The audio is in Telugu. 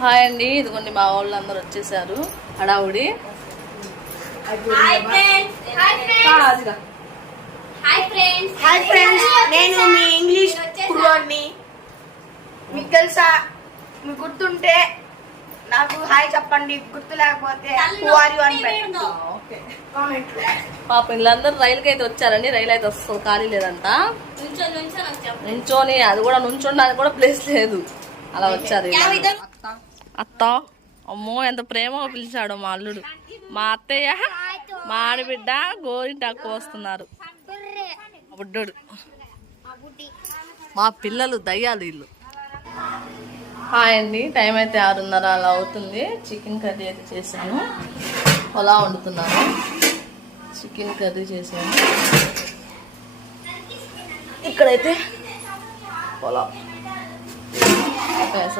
హాయ్ అండి, ఇదిగోండి మా వాళ్ళు అందరు వచ్చేసారు. హడావుడి. నేను మీ ఇంగ్లీష్ కుర్రోడ్ని. మీకు తెలుసా? మీకు గుర్తుంటే నాకు హాయ్ చెప్పండి, గుర్తు లేకపోతే పాప వీళ్ళందరూ రైలుకి అయితే వచ్చారండి. రైలు అయితే వస్తుంది, ఖాళీ లేదంట. నుంచోని అది కూడా నుంచోడానికి కూడా ప్లేస్ లేదు, అలా వచ్చారు. అత్త అమ్మో ఎంత ప్రేమగా పిలిచాడు మా అల్లుడు. మా అత్తయ్య మా ఆడబిడ్డ గోరింటాకు వస్తున్నారు. బుడ్డోడు మా పిల్లలు దయ్యాలు వీళ్ళు. హాయ్ అండి, టైం అయితే 6:30 అలా అవుతుంది. చికెన్ కర్రీ అయితే చేశాను, పొలా వండుతున్నాను. చికెన్ కర్రీ చేశాను, ఇక్కడైతే పొలా.